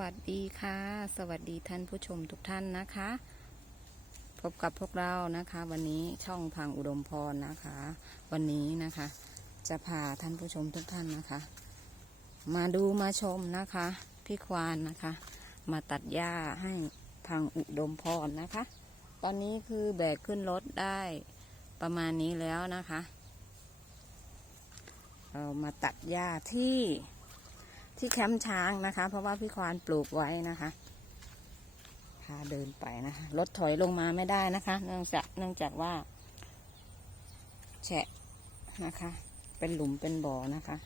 วัสดีค่ะ สวัสดีท่านผู้ชมทุกท่านนะคะ พบกับพวกเรานะคะ วันนี้ช่องพังอุดมพรนะคะ วันนี้นะคะ จะพาท่านผู้ชมทุกท่านนะคะ มาดูมาชมนะคะพี่ควานนะคะ มาตัดหญ้าให้พังอุดมพรนะคะ ตอนนี้คือแบกขึ้นรถได้ประมาณนี้แล้วนะคะ เรามาตัดหญ้าที่ ที่แคมป์ช้างนะคะ เพราะว่าพี่ควานปลูกไว้นะคะพาเดินไปนะคะรถถอยลงมาไม่ได้นะคะ เนื่องจากเนื่องจากว่า แฉะนะคะ เป็นหลุมเป็นบ่อนะคะ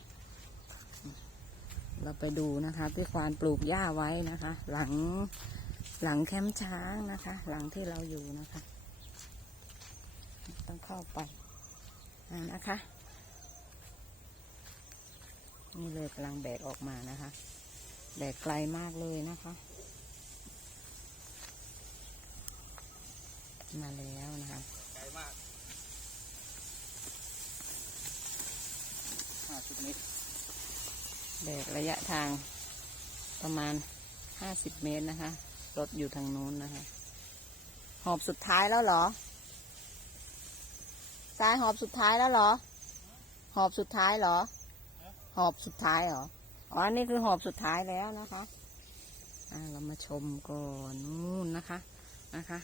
เราไปดูนะคะ พี่ควานปลูกหญ้าไว้นะคะ หลังหลังแคมป์ช้างนะคะ หลังที่เราอยู่นะคะ ต้องเข้าไปนะคะ นี่เลยกำลังแบกออกมานะคะ แบกไกลมากเลยนะคะ มาแล้วนะคะไกลมากห้าสิบเมตรแบกระยะทางประมาณห้าสิบเมตรนะคะ รถอยู่ทางโน้นนะคะ หอบสุดท้ายแล้วเหรอทรายหอบสุดท้ายแล้วเหรอ หอบสุดท้ายเหรอ หอบสุดท้ายเหรอ อ๋ออันนี้คือหอบสุดท้ายแล้วนะคะ อ่า เรามาชมก่อนนู่นนะคะ นะคะ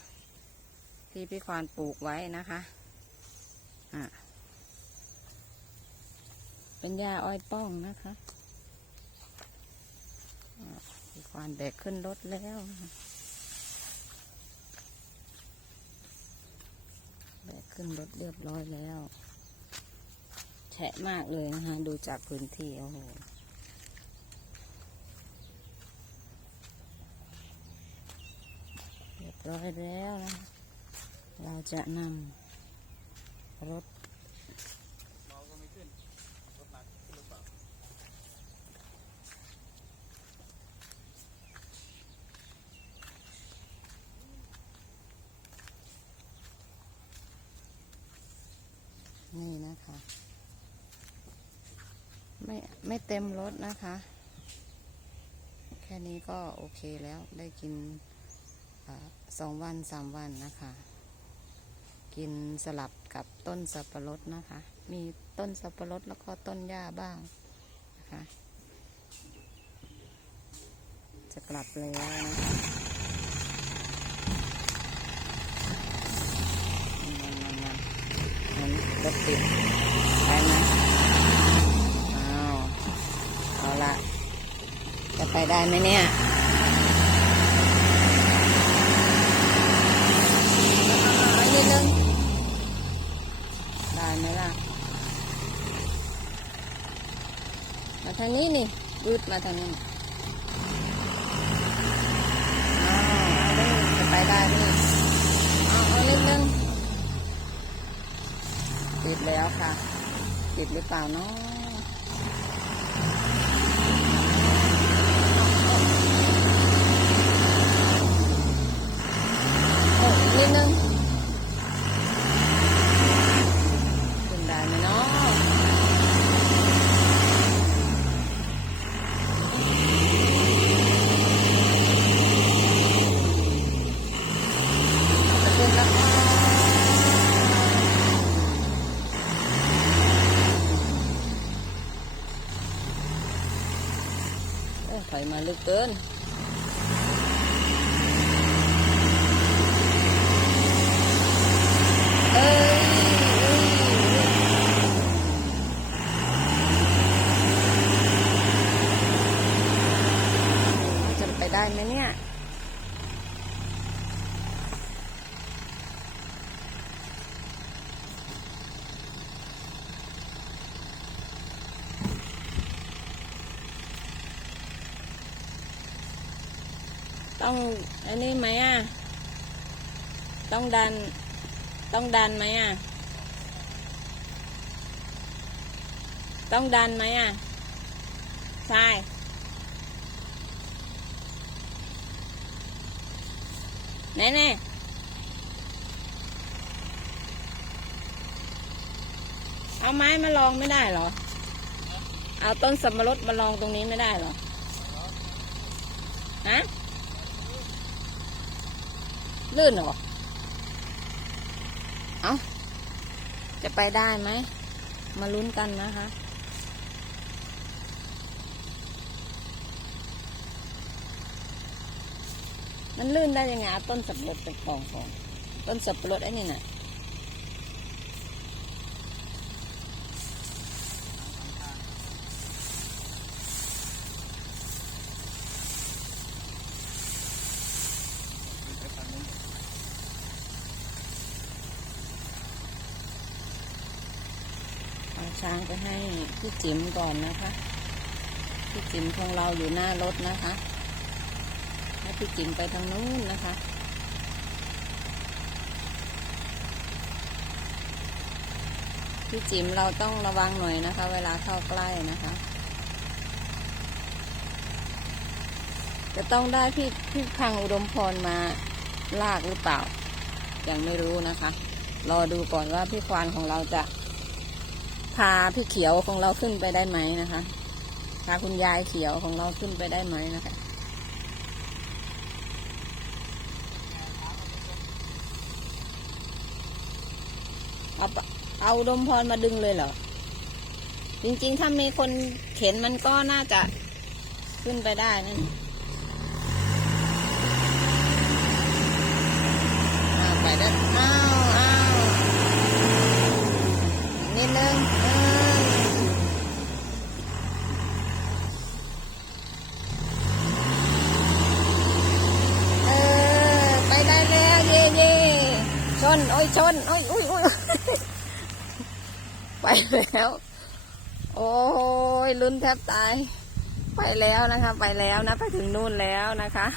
ที่พี่ควานปลูกไว้นะคะ อ่าเป็นหญ้าอ้อยป้องนะคะพี่ควานแบกขึ้นรถแล้วแบกขึ้นรถเรียบร้อยแล้ว ฉะมากเลยนะคะดูจากพื้นที่โอ้โหเรียบร้อยแล้ว เราจะนำรถ เมาก็ไม่ขึ้น รถหนักขึ้นหรือเปล่า นี่นะคะ ไม่ไม่เต็มรถนะคะ แค่นี้ก็โอเคแล้วได้กินอสองวันสามวันนะคะ กินสลับกับต้นสับปะรดนะคะ มีต้นสับปะรดแล้วก็ต้นหญ้าบ้างนะคะ จะกลับแล้วนะคะนั่นนั่นนั่นนั่นรถติดไปไหมอ้าวเอาละจะ ได้ไหมเนี่ยไปนิดนึงได้ไหมล่ะ มาทางนี้นี่ยืดมาทางนี้อ้าวเอาดิจะไปได้นี่เอาเอานิดนึงติดแล้วค่ะ ติดหรือเปล่าเนาะโอ้นิดนึง ขึ้นได้ไหมเนาะขอบคุณนะคะเอ้ยถอยมาลึกเกิน เอ้ย จะไปได้ไหมเนี่ย ต้องอันนี้ไหมอะ ต้องดัน ต้องดันไหมอะ ต้องดันไหมอะ ใช่ แน่แน่เอาไม้มาลองไม่ได้เหรอ เอาต้นสับปะรดมาลองตรงนี้ไม่ได้เหรอ ฮะ ลื่นหรอเอาจะไปได้ไหม มาลุ้นกันนะคะ มันลื่นได้ยังไงต้นสับปะรดเปกองกองต้นสับปะรดไอ้นี่น่ะ ไปทางนู้น เอา ช้างไปให้พี่จิ๋มก่อนนะคะพี่จิ๋มของเราอยู่หน้ารถนะคะให้พี่จิ๋มไปทางนู้นนะคะพี่จิ๋มเราต้องระวังหน่อยนะคะ เวลาเข้าใกล้นะคะ จะต้องได้พี่พี่พังอุดมพรมาลากหรือเปล่า ยังไม่รู้นะคะ รอดูก่อนว่าพี่ควานของเราจะ พาพี่เขียวของเราขึ้นไปได้ไหมนะคะพาคุณยายเขียวของเราขึ้นไปได้ไหมนะคะเอาปะเอาอุดมพรมาดึงเลยเหรอ จริงๆ ถ้ามีคนเข็นมันก็น่าจะขึ้นไปได้นั่นอ้าวไปได้อ้าวอ้าวอีก นิดนึงเออไปได้แล้วเย่เย่ชน โอ้ยชน โอ้ยโอ้ยโอ้ยไปแล้ว โอ้ยลุ้นแทบตาย ไปแล้วนะคะ ไปแล้วนะ ไปถึงนู่นแล้วนะคะ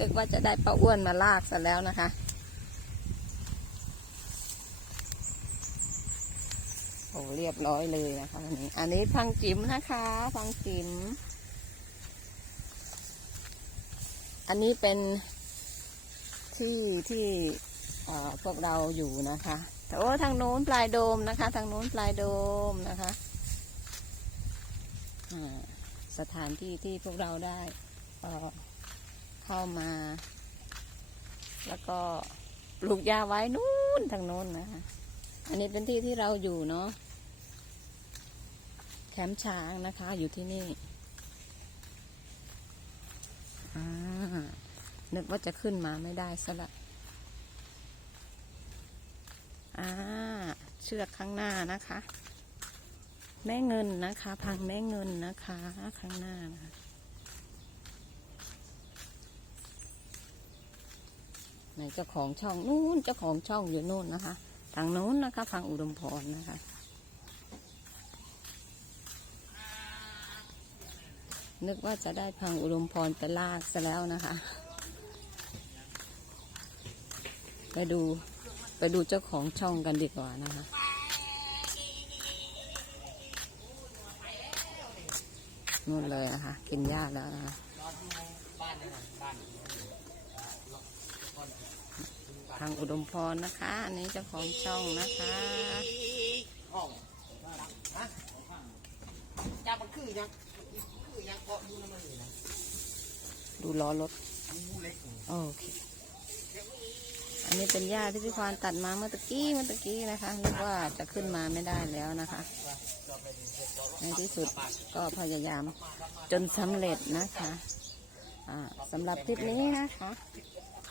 นึกว่าจะได้ป้าอ้วนมาลากซะแล้วนะคะ อ้เรียบร้อยเลยนะคะอันนี้อันนี้พังจิ๋มนะคะพังจิ๋มอันนี้เป็นที่ที่พวกเราอยู่นะคะแต่โอ้ทางโน้นปลายโดมนะคะ ทางโน้นปลายโดมนะคะสถานที่ที่พวกเราได้เเข้ามา แล้วก็ปลูกหญ้าไว้นู้นทางโน้นนะคะ อันนี้เป็นที่ที่เราอยู่เนาะ คมป์ช้างนะคะ อยู่ที่นี่อ่านึกว่าจะขึ้นมาไม่ได้ซะละอ่าเชือกข้างหน้านะคะ แม่เงินนะคะ พังแม่เงินนะคะ ข้างหน้านะคะไหนเจ้าของช่องนู้นเจ้าของช่องอยู่นู่นนะคะ ทางโน้นนะคะพังอุดมพรนะคะ นึกว่าจะได้พังอุดมพรไปลากซะแล้วนะคะ ไปดูไปดูเจ้าของช่องกันดีกว่านะคะนู่นเลยนะคะกินหญ้าแล้วนะคะทางอุดมพรนะคะ อันนี้เจ้าของช่องนะคะจับมันคือยัง ยังเกาะอยู่นะมันอยู่นะดูล้อรถงูเล็กโอเค อันนี้เป็นหญ้าที่พี่ควานตัดมาเมื่อตะกี้เมื่อตะกี้นะคะนึกว่าจะขึ้นมาไม่ได้แล้วนะคะ ในที่สุดก็พยายามจนสำเร็จนะคะอ่าสำหรับคลิปนี้นะคะ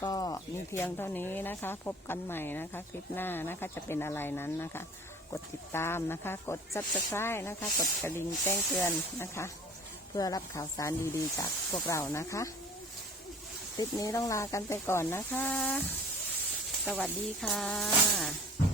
ก็มีเพียงเท่านี้นะคะ พบกันใหม่นะคะ คลิปหน้านะคะจะเป็นอะไรนั้นนะคะ กดติดตามนะคะ กดซับสไครต์นะคะ กดกระดิ่งแจ้งเตือนนะคะเพื่อรับข่าวสารดีๆ จากพวกเรานะคะ คลิปนี้ต้องลากันไปก่อนนะคะ สวัสดีค่ะ